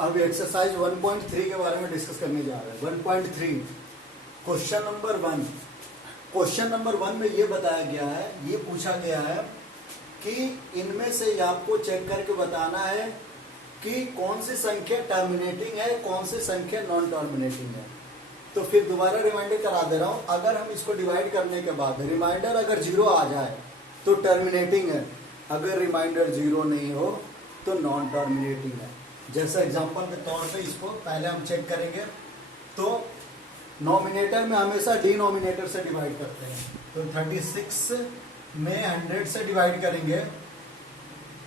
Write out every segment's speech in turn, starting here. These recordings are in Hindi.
अब एक्सरसाइज 1.3 के बारे में डिस्कस करने जा रहे हैं। 1.3 क्वेश्चन नंबर 1। क्वेश्चन नंबर 1 में ये बताया गया है, ये पूछा गया है कि इनमें से आपको चेक करके बताना है कि कौन सी संख्या टर्मिनेटिंग है, कौन सी संख्या नॉन टर्मिनेटिंग है। तो फिर दोबारा रिमाइंडर करा दे रहा हूं। अगर हम इसको डिवाइड करने के बाद रिमाइंडर अगर 0 आ जाए तो टर्मिनेटिंग है, अगर रिमाइंडर 0 नहीं हो तो नॉन टर्मिनेटिंग है। जैसा एग्जांपल के तौर पे इसको पहले हम चेक करेंगे। तो नॉमिनेटर में हमेशा डिनोमिनेटर से डिवाइड करते हैं, तो 36 में 100 से डिवाइड करेंगे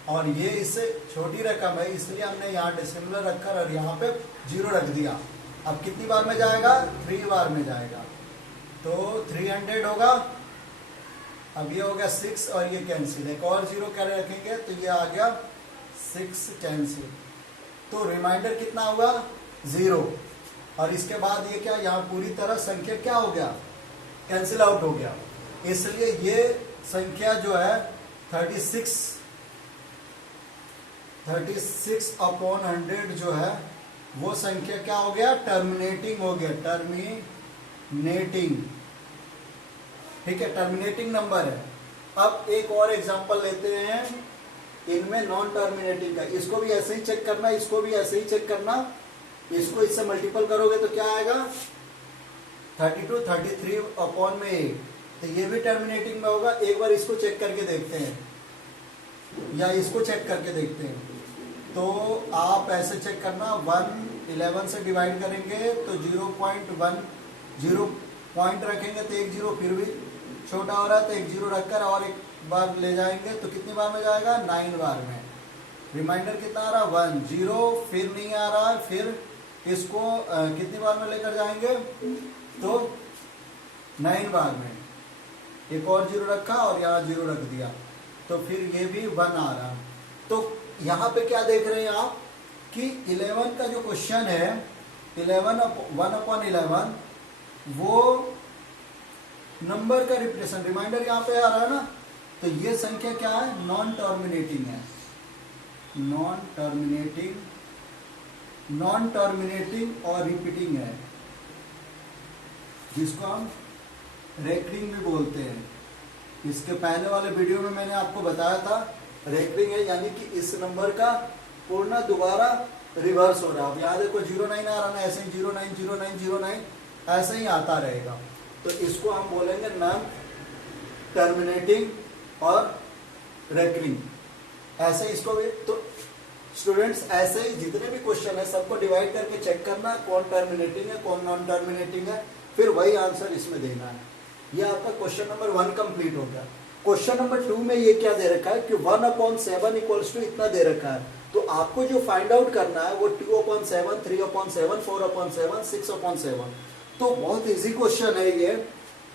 और ये इससे छोटी रकम है इसलिए हमने यहाँ डिसिमिलर रखकर और यहाँ पे 0 रख दिया। अब कितनी बार में जाएगा? 3 बार में जाएगा, तो 300 होगा। अब ये हो गया 6 और ये कैंसिल, एक और 0 कर रखेंगे तो ये आ गया 6 कैंसिल। तो रिमाइंडर कितना हुआ? 0। और इसके बाद ये क्या, यहाँ पूरी तरह संख्या क्या हो गया? कैंसिल आउट हो गया। इसलिए ये संख्या जो है 36 अपॉन 100 जो है वो संख्या क्या हो गया? टर्मिनेटिंग हो गया, टर्मिनेटिंग। ठीक है, टर्मिनेटिंग नंबर है। अब एक और एग्जांपल लेते हैं इनमें नॉन टर्मिनेटिंग का। इसको भी ऐसे ही चेक करना, इसको भी ऐसे ही चेक करना। इसको इससे मल्टीपल करोगे तो क्या आएगा? 32 33 अपॉन में 1, तो ये भी टर्मिनेटिंग में होगा। एक बार इसको चेक करके देखते हैं या इसको चेक करके देखते हैं। तो आप ऐसे चेक करना, 11 से डिवाइड करेंगे तो 0.1 0 पॉइंट रखेंगे तो 1 0, फिर भी छोटा हो रहा है तो 1 0 रखकर और एक बार ले जाएंगे तो कितनी बार में जाएगा? 9 बार में। रिमाइंडर कितना आ रहा है? 1 0, फिर नहीं आ रहा है, फिर इसको कितनी बार में लेकर जाएंगे? तो 9 बार में। एक और 0 रखा और यहाँ 0 रख दिया, तो फिर ये भी 1 आ रहा। तो यहाँ पे क्या देख रहे हैं आप कि 11 का जो क्वेश्चन है 1/11 वो नंबर का रिप्रेजेंट, रिमाइंडर यहाँ पे आ रहा है ना, तो ये संख्या क्या है? नॉन टर्मिनेटिंग है। नॉन टर्मिनेटिंग और रिपीटिंग है, जिसको हम रेकरिंग भी बोलते हैं। इसके पहले वाले वीडियो में मैंने आपको बताया था रेकरिंग है, यानी कि इस नंबर का पूर्ण दोबारा रिवर्स हो रहा है। अब यहाँ देखो 09 आ रहा ना, ऐसे ही 09 09 09 ऐसे ही आता रहेगा। तो इसको हम बोलेंगे नॉन टर्मिनेटिंग और रेकरिंग। ऐसे इसको भी। तो स्टूडेंट्स ऐसे ही जितने भी क्वेश्चन है सबको डिवाइड करके चेक करना कौन टर्मिनेटिंग है कौन नॉन टर्मिनेटिंग है, फिर वही आंसर इसमें देना है। ये आपका क्वेश्चन नंबर 1 कंप्लीट हो गया। क्वेश्चन नंबर 2 में ये क्या दे रखा है कि 1/7 इक्वल्स टू इतना दे रखा है। तो आपको जो फाइंड आउट करना है वो 2/7, 3/7, 4/7, 6/7। तो बहुत इजी क्वेश्चन है ये,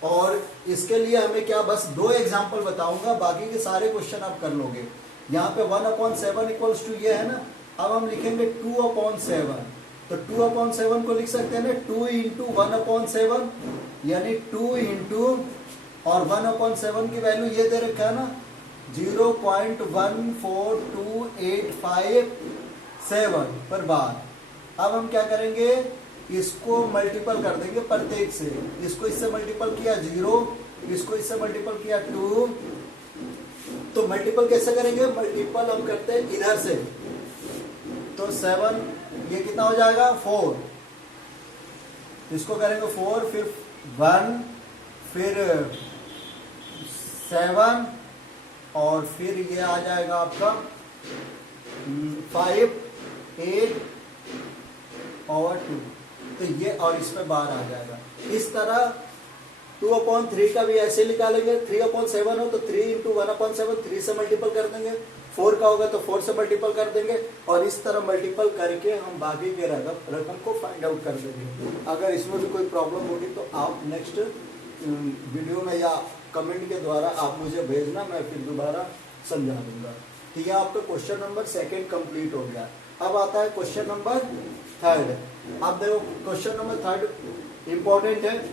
और इसके लिए हमें क्या, बस 2 एग्जाम्पल बताऊंगा, बाकी के सारे क्वेश्चन आप कर लोगे। यहाँ पे 1/7 इक्वल्स टू ये है ना, अब हम लिखेंगे 2/7। तो 2/7 को लिख सकते हैं ना 2 इंटू 1/7, यानी 2 इंटू और 1/7 की वैल्यू ये दे रखा है ना 0.14285 पर बार। अब हम क्या करेंगे, इसको मल्टीपल कर देंगे प्रत्येक से। इसको इससे मल्टीपल किया 0, इसको इससे मल्टीपल किया 2। तो मल्टीपल कैसे करेंगे? मल्टीपल हम करते हैं इधर से, तो 7 ये कितना हो जाएगा? 4। इसको करेंगे 4, फिर 1, फिर 7 और फिर ये आ जाएगा आपका 5 8 और 2। तो ये और इसमें 12 आ जाएगा। इस तरह 2/3 का भी ऐसे निकालेंगे। 3/7 हो तो 3 इंटू 1/7, 3 से मल्टीपल कर देंगे। 4 का होगा तो 4 से मल्टीपल कर देंगे, और इस तरह मल्टीपल करके हम बाकी के रकम को फाइंड आउट कर देंगे। अगर इसमें भी कोई प्रॉब्लम होगी तो आप नेक्स्ट वीडियो में या कमेंट के द्वारा आप मुझे भेजना, मैं फिर दोबारा समझा दूंगा। तो यह आपका क्वेश्चन नंबर 2 कंप्लीट हो गया। अब आता है क्वेश्चन नंबर 3। आप देखो क्वेश्चन नंबर 3 इंपॉर्टेंट है।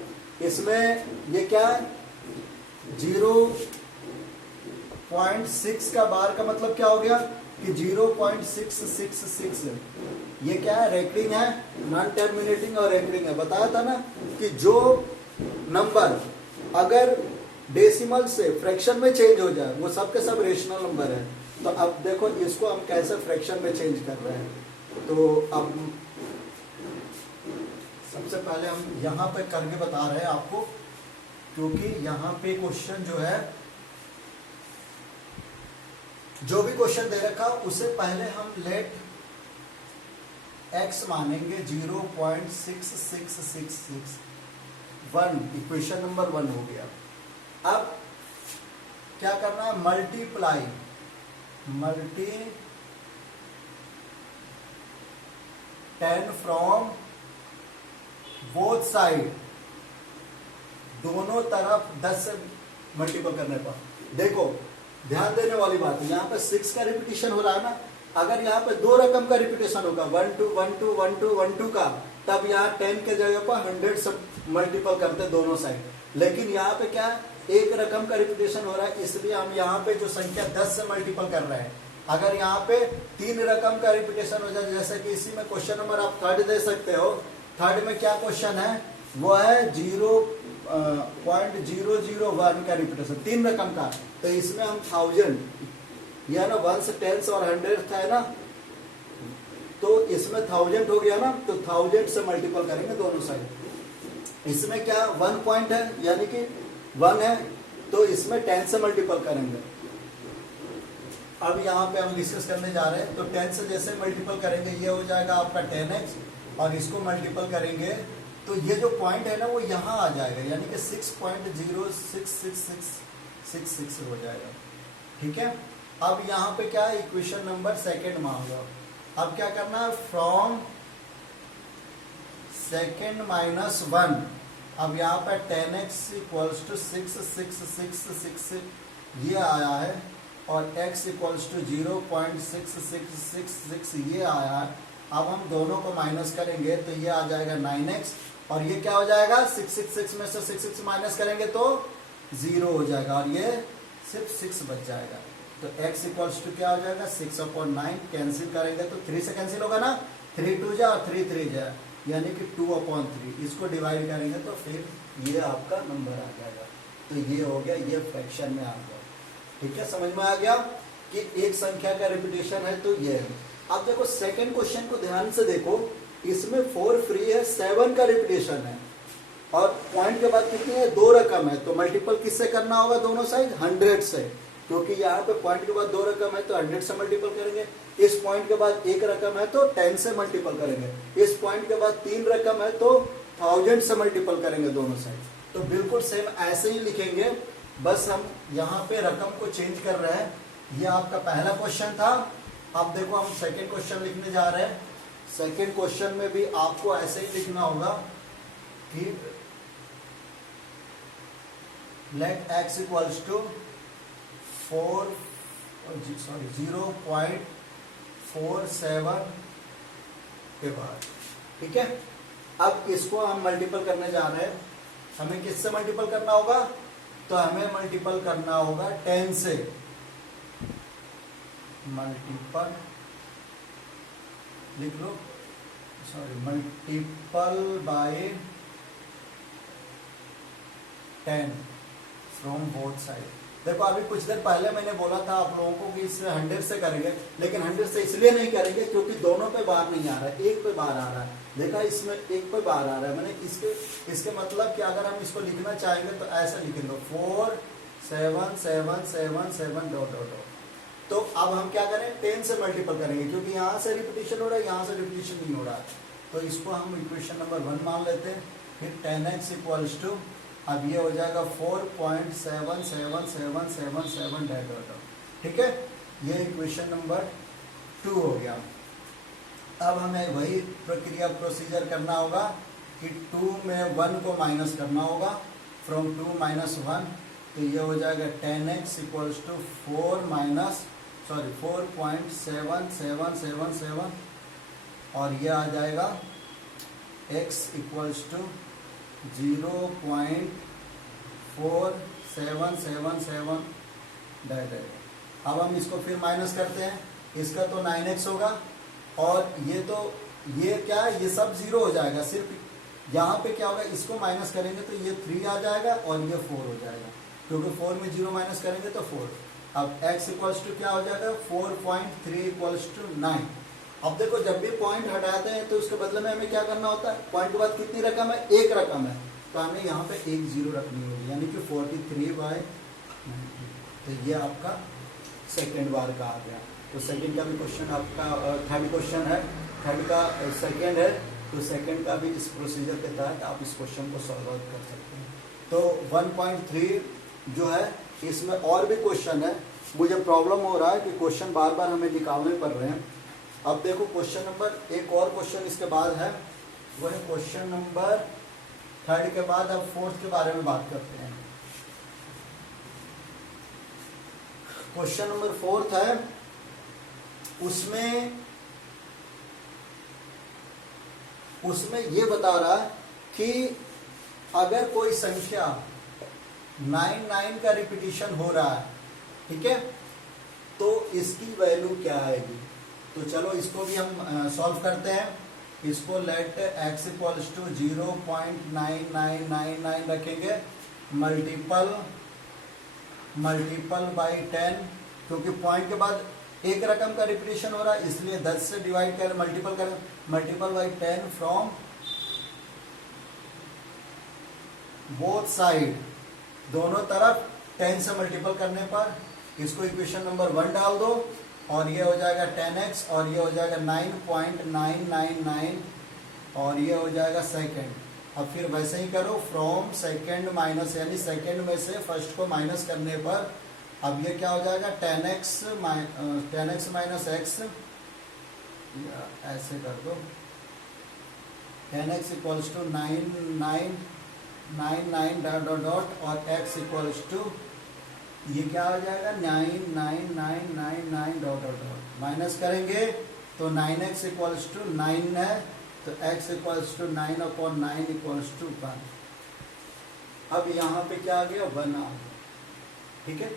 इसमें ये क्या है? 0.6 का बार का मतलब क्या हो गया कि 0.666 ये क्या है, रेकरिंग है, नॉन टर्मिनेटिंग और रेकरिंग है। बताया था ना कि जो नंबर अगर डेसिमल से फ्रैक्शन में चेंज हो जाए वो सब के सब रेशनल नंबर है। तो अब देखो इसको हम कैसे फ्रैक्शन में चेंज कर रहे हैं। तो अब सबसे पहले हम यहाँ पे करके बता रहे हैं आपको, क्योंकि यहाँ पे क्वेश्चन जो है, जो भी क्वेश्चन दे रखा उसे पहले हम लेट x मानेंगे 0.6666 इक्वेशन नंबर 1 हो गया। अब क्या करना है, मल्टी 10 फ्रॉम बोथ साइड, दोनों तरफ 10 से मल्टीपल करने पर। देखो ध्यान देने वाली बात है, यहाँ पे 6 का रिपीटिशन हो रहा है ना, अगर यहाँ पे 2 रकम का रिपीटेशन होगा 1 2 1 2 1 2 1 2 का, तब यहाँ 10 के जगह पर 100 से मल्टीपल करते दोनों साइड। लेकिन यहाँ पे क्या है, एक रकम का रिपीटेशन हो रहा है, इसलिए हम यहाँ पे जो संख्या 10 से मल्टीपल कर रहे हैं। अगर यहाँ पे 3 रकम का रिपीटेशन हो जाए, जैसे कि इसी में क्वेश्चन नंबर आप 3 दे सकते हो, 3 में क्या क्वेश्चन है, वो है 0.001 का रिपीटेशन, 3 रकम का। तो इसमें हम 1000, यह ना 1 से 10 और 100 था ना, तो इसमें 1000 हो गया ना, तो 1000 से मल्टीपल करेंगे दोनों साइड। इसमें क्या 1 पॉइंट है, यानी कि 1 है, तो इसमें 10 से मल्टीपल करेंगे। अब यहाँ पे हम डिस्कस करने जा रहे हैं, तो 10 से जैसे मल्टीपल करेंगे ये हो जाएगा आपका 10x, और इसको मल्टीपल करेंगे तो ये जो पॉइंट है ना वो यहाँ आ जाएगा, यानी कि 6.066666 हो जाएगा। ठीक है, अब यहाँ पे क्या है, इक्वेशन नंबर 2 मान लो। अब क्या करना है, फ्रॉम 2 माइनस 1, अब यहाँ पे 10x इक्वल्स टू 6666 ये आया है, और x इक्वल्स टू 0.6666 ये आया है। अब हम दोनों को माइनस करेंगे तो ये आ जाएगा 9x, और ये क्या हो जाएगा, 666 में से 66 माइनस करेंगे तो 0 हो जाएगा, और ये सिर्फ 6 बच जाएगा। तो x इक्वल्स टू क्या हो जाएगा, 6/9, कैंसिल करेंगे तो 3 से कैंसिल होगा ना, 3 2 जा और 3 3 जा, यानी कि 2/3। इसको डिवाइड करेंगे तो फिर ये आपका नंबर आ जाएगा। तो ये हो गया, ये फ्रैक्शन में आ गया। ठीक है, समझ में आ गया कि एक संख्या का रिपीटेशन है तो ये है। अब देखो सेकंड क्वेश्चन को ध्यान से देखो, इसमें 4 फ्री है, 7 का रिपीटेशन है, और पॉइंट के बाद कितनी है, 2 रकम है, तो मल्टीपल किससे करना होगा दोनों साइड, 100 से, क्योंकि यहाँ पे पॉइंट के बाद 2 रकम है तो 100 से मल्टीपल करेंगे। इस पॉइंट के बाद 1 रकम है तो 10 से मल्टीपल करेंगे। इस पॉइंट के बाद 3 रकम है तो 1000 से मल्टीपल करेंगे दोनों साइड। तो बिल्कुल सेम ऐसे ही लिखेंगे, बस हम यहाँ पे रकम को चेंज कर रहे हैं। ये आपका पहला क्वेश्चन था। अब देखो हम सेकंड क्वेश्चन लिखने जा रहे हैं। सेकंड क्वेश्चन में भी आपको ऐसे ही लिखना होगा कि लेट x इक्वल्स टू 0.47 के बाद। ठीक है, अब इसको हम मल्टीपल करने जा रहे हैं। हमें किससे मल्टीपल करना होगा, तो हमें मल्टीपल करना होगा 10 से, मल्टीपल लिख लो, sorry, multiple by 10 from both side. देखो अभी कुछ देर पहले मैंने बोला था आप लोगों को कि इसमें 100 से करेंगे, लेकिन 100 से इसलिए नहीं करेंगे क्योंकि दोनों पे बार नहीं आ रहा है, एक पे बार आ रहा है। देखा, इसमें एक पे बार आ रहा है, मैंने इसके मतलब कि अगर हम इसको लिखना चाहेंगे तो ऐसा लिखेंगे 4 7 7 7 7 डॉट डॉट डॉट। तो अब हम क्या करें, 10 से मल्टीपल करेंगे, क्योंकि यहाँ से रिपीटिशन हो रहा है, यहाँ से रिपीटिशन नहीं हो रहा है। तो इसको हम इक्वेशन नंबर 1 मान लेते हैं। फिर 10x इक्वल्स टू, अब ये हो जाएगा 4.777777 डॉट डॉट। ठीक है, ये इक्वेशन नंबर 2 हो गया। अब हमें वही प्रक्रिया प्रोसीजर करना होगा कि 2 में 1 को माइनस करना होगा, फ्रॉम 2 माइनस 1, तो ये हो जाएगा 10x इक्वल्स टू 4.7777, और ये आ जाएगा x इक्वल्स टू 0.4777 डैट। अब हम इसको फिर माइनस करते हैं, इसका तो 9x होगा, और ये तो ये क्या है, ये सब जीरो हो जाएगा, सिर्फ यहाँ पे क्या होगा, इसको माइनस करेंगे तो ये 3 आ जाएगा और ये 4 हो जाएगा, क्योंकि 4 में 0 माइनस करेंगे तो 4। अब x इक्वल्स टू क्या हो जाएगा, 4.3 इक्वल्स टू 9। अब देखो जब भी पॉइंट हटाते हैं तो उसके बदले में हमें क्या करना होता है, पॉइंट के बाद कितनी रकम है, एक रकम है, तो हमें यहाँ पे एक जीरो रखनी होगी, यानी कि 43/90। तो ये आपका सेकेंड बार का आ गया। तो सेकेंड का भी क्वेश्चन आपका, थर्ड क्वेश्चन है, थर्ड का सेकेंड है, तो सेकेंड का भी इस प्रोसीजर के तहत आप इस क्वेश्चन को सॉल्व आउट कर सकते हैं। तो 1.3 जो है, इसमें और भी क्वेश्चन है, मुझे प्रॉब्लम हो रहा है कि क्वेश्चन बार बार हमें निकालने पड़ रहे हैं। अब देखो क्वेश्चन नंबर, एक और क्वेश्चन इसके बाद है, वो है क्वेश्चन नंबर थर्ड के बाद अब फोर्थ के बारे में बात करते हैं। क्वेश्चन नंबर फोर्थ है, उसमें ये बता रहा है कि अगर कोई संख्या 9 का रिपीटिशन हो रहा है, ठीक है, तो इसकी वैल्यू क्या आएगी। तो चलो इसको भी हम सॉल्व करते हैं। इसको लेट x इक्वल्स टू 0.9999 रखेंगे, मल्टीपल बाई 10, क्योंकि पॉइंट के बाद एक रकम का रिपीटिशन हो रहा है, इसलिए 10 से डिवाइड करें, multiple by 10 from both side, दोनों तरफ 10 से मल्टीपल करने पर इसको इक्वेशन नंबर 1 डाल दो, और ये हो जाएगा 10x, और ये हो जाएगा 9.999, और ये हो जाएगा सेकेंड। अब फिर वैसे ही करो, फ्रॉम सेकेंड माइनस, यानी सेकेंड में से फर्स्ट को माइनस करने पर अब ये क्या हो जाएगा, 10x माइनस x, ऐसे कर दो, 10x इक्वल्स टू 9999 और x इक्वल्स टू ये क्या हो जाएगा, 99999 माइनस करेंगे तो 9x इक्वल्स टू 9 है, तो x equals to 9/9 equals to 1। अब यहाँ पे क्या आ गया, 1 आ गया, ठीक है।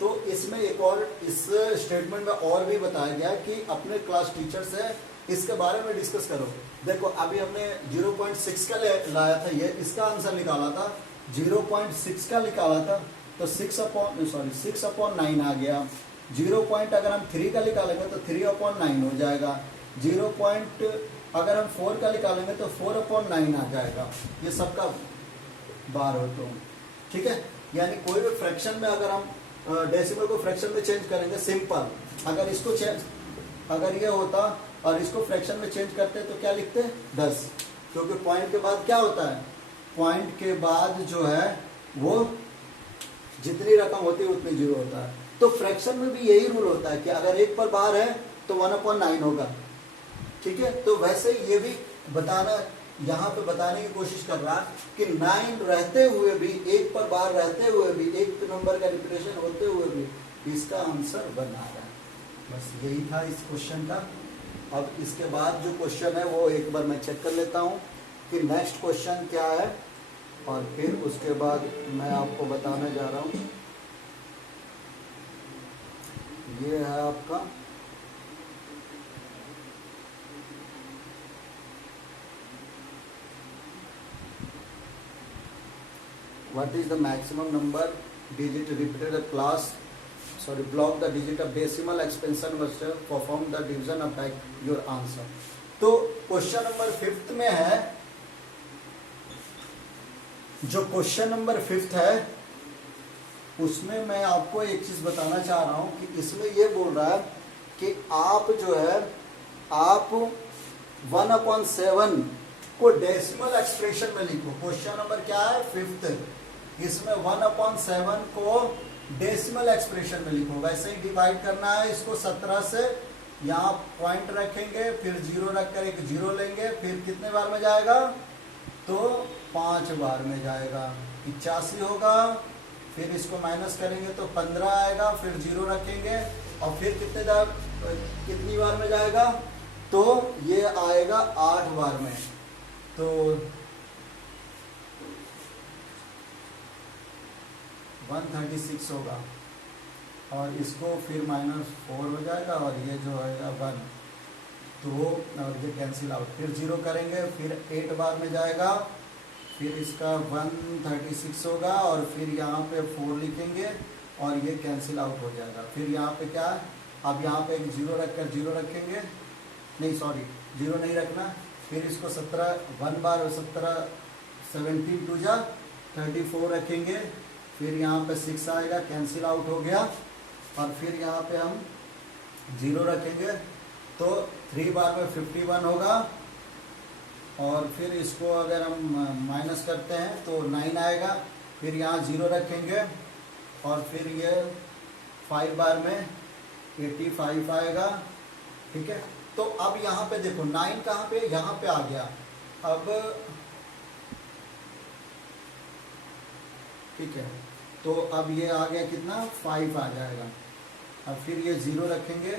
तो इसमें एक और, इस स्टेटमेंट में और भी बताया गया कि अपने क्लास टीचर से इसके बारे में डिस्कस करो। देखो अभी हमने 0.6 का लाया था, ये इसका आंसर निकाला था, 0.6 का निकाला था, तो 6/9 आ गया। 0 पॉइंट अगर हम 3 का निकालेंगे तो 3/9 हो जाएगा। 0 पॉइंट अगर हम 4 का निकालेंगे तो 4/9 आ जाएगा। ये सबका बार हो, तो ठीक है। यानी कोई भी फ्रैक्शन में अगर हम डेसिमल को फ्रैक्शन में चेंज करेंगे, सिंपल, अगर इसको चेंज, अगर ये होता और इसको फ्रैक्शन में चेंज करते तो क्या लिखते, 10, क्योंकि पॉइंट के बाद क्या होता है, पॉइंट के बाद जो है वो जितनी रकम होती है उतनी जीरो होता है। तो फ्रैक्शन में भी यही रूल होता है कि अगर एक पर बार है तो 1/9 होगा, ठीक है। तो वैसे ये भी बताना, यहाँ पे बताने की कोशिश कर रहा कि 9 रहते हुए भी, एक पर बार रहते हुए भी, एक नंबर का रिपीटेशन होते हुए भी इसका आंसर 1 आ रहा है। बस यही था इस क्वेश्चन का। अब इसके बाद जो क्वेश्चन है वो एक बार मैं चेक कर लेता हूँ कि नेक्स्ट क्वेश्चन क्या है, और फिर उसके बाद मैं आपको बताने जा रहा हूँ। ये है आपका what is the maximum number digit repeated at class, block the digit of decimal expansion versus perform the division of type your answer। तो क्वेश्चन नंबर 5 में है, जो क्वेश्चन नंबर 5 है उसमें मैं आपको एक चीज बताना चाह रहा हूं कि इसमें ये बोल रहा है कि आप जो है, आप 1/7 को डेसिमल एक्सप्रेशन में लिखो। क्वेश्चन नंबर क्या है, 5, इसमें 1/7 को डेसिमल एक्सप्रेशन में लिखो। वैसे ही डिवाइड करना है इसको 17 से, यहाँ पॉइंट रखेंगे, फिर 0 रखकर एक 0 लेंगे, फिर कितने बार में जाएगा, तो 5 बार में जाएगा, 85 होगा। फिर इसको माइनस करेंगे तो 15 आएगा, फिर 0 रखेंगे और फिर कितनी बार में जाएगा, तो ये आएगा 8 बार में। तो 136 होगा, और इसको फिर -4 हो जाएगा, और ये जो है 1, तो और ये कैंसिल आउट, फिर 0 करेंगे, फिर 8 बार में जाएगा, फिर इसका 136 होगा और फिर यहाँ पे 4 लिखेंगे और ये कैंसिल आउट हो जाएगा। फिर यहाँ पे क्या, अब यहाँ पे एक 0 रखकर 0 रखेंगे, नहीं सॉरी 0 नहीं रखना, फिर इसको 17 1 बार 17 17 टू जा 34 रखेंगे, फिर यहाँ पे 6 आएगा, कैंसिल आउट हो गया, और फिर यहाँ पे हम 0 रखेंगे तो 3 बार में 51 होगा, और फिर इसको अगर हम माइनस करते हैं तो 9 आएगा, फिर यहाँ 0 रखेंगे और फिर ये 5 बार में 85 आएगा। ठीक है, तो अब यहाँ पे देखो 9 कहाँ पे, यहाँ पे आ गया। अब ठीक है, तो अब ये आ गया कितना, 5 आ जाएगा। अब फिर ये 0 रखेंगे,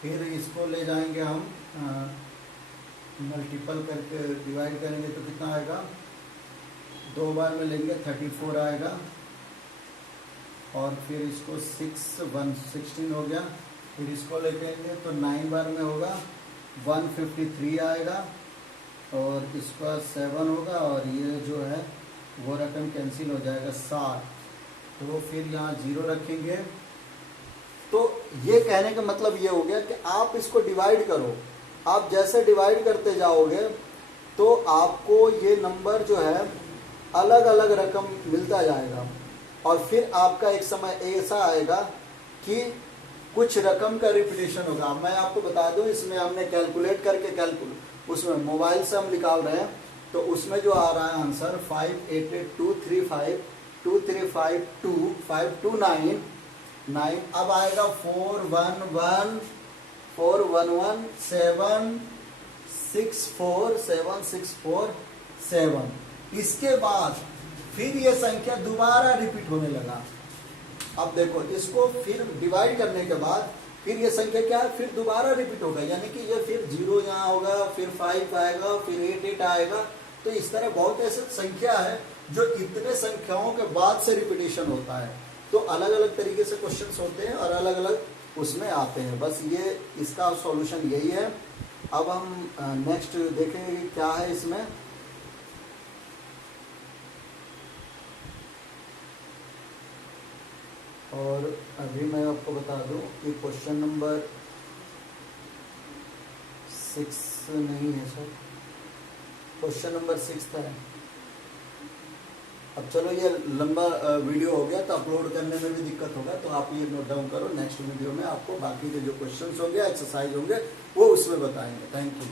फिर इसको ले जाएंगे हम मल्टीपल करके डिवाइड करेंगे तो कितना आएगा, 2 बार में लेंगे 34 आएगा, और फिर इसको 16 हो गया, फिर इसको लेके आएंगे तो 9 बार में होगा 153 आएगा, और इसका 7 होगा, और ये जो है वो रकम कैंसिल हो जाएगा 7। तो फिर यहाँ 0 रखेंगे। तो ये कहने का मतलब ये हो गया कि आप इसको डिवाइड करो, आप जैसे डिवाइड करते जाओगे तो आपको ये नंबर जो है अलग अलग रकम मिलता जाएगा, और फिर आपका एक समय ऐसा आएगा कि कुछ रकम का रिपीटेशन होगा। मैं आपको बता दूं, इसमें हमने कैलकुलेट करके उसमें मोबाइल से हम निकाल रहे हैं, तो उसमें जो आ रहा है आंसर 58823525352 9, अब आएगा 411464764 इसके बाद फिर ये संख्या दोबारा रिपीट होने लगा। अब देखो इसको फिर डिवाइड करने के बाद फिर ये संख्या क्या है, फिर दोबारा रिपीट होगा, यानी कि ये फिर 0 यहाँ होगा, फिर 5 आएगा, फिर 8 आएगा। तो इस तरह बहुत ऐसे संख्या है जो इतने संख्याओं के बाद से रिपीटेशन होता है। तो अलग अलग तरीके से क्वेश्चंस होते हैं और अलग अलग उसमें आते हैं। बस ये इसका सॉल्यूशन यही है। अब हम नेक्स्ट देखेंगे कि क्या है इसमें। और अभी मैं आपको बता दूं कि क्वेश्चन नंबर 6 नहीं है सर, क्वेश्चन नंबर 6 है। अब चलो ये लंबा वीडियो हो गया तो अपलोड करने में भी दिक्कत होगा, तो आप ये नोट डाउन करो। नेक्स्ट वीडियो में आपको बाकी के जो क्वेश्चंस होंगे, एक्सरसाइज होंगे, वो उसमें बताएंगे। Thank you.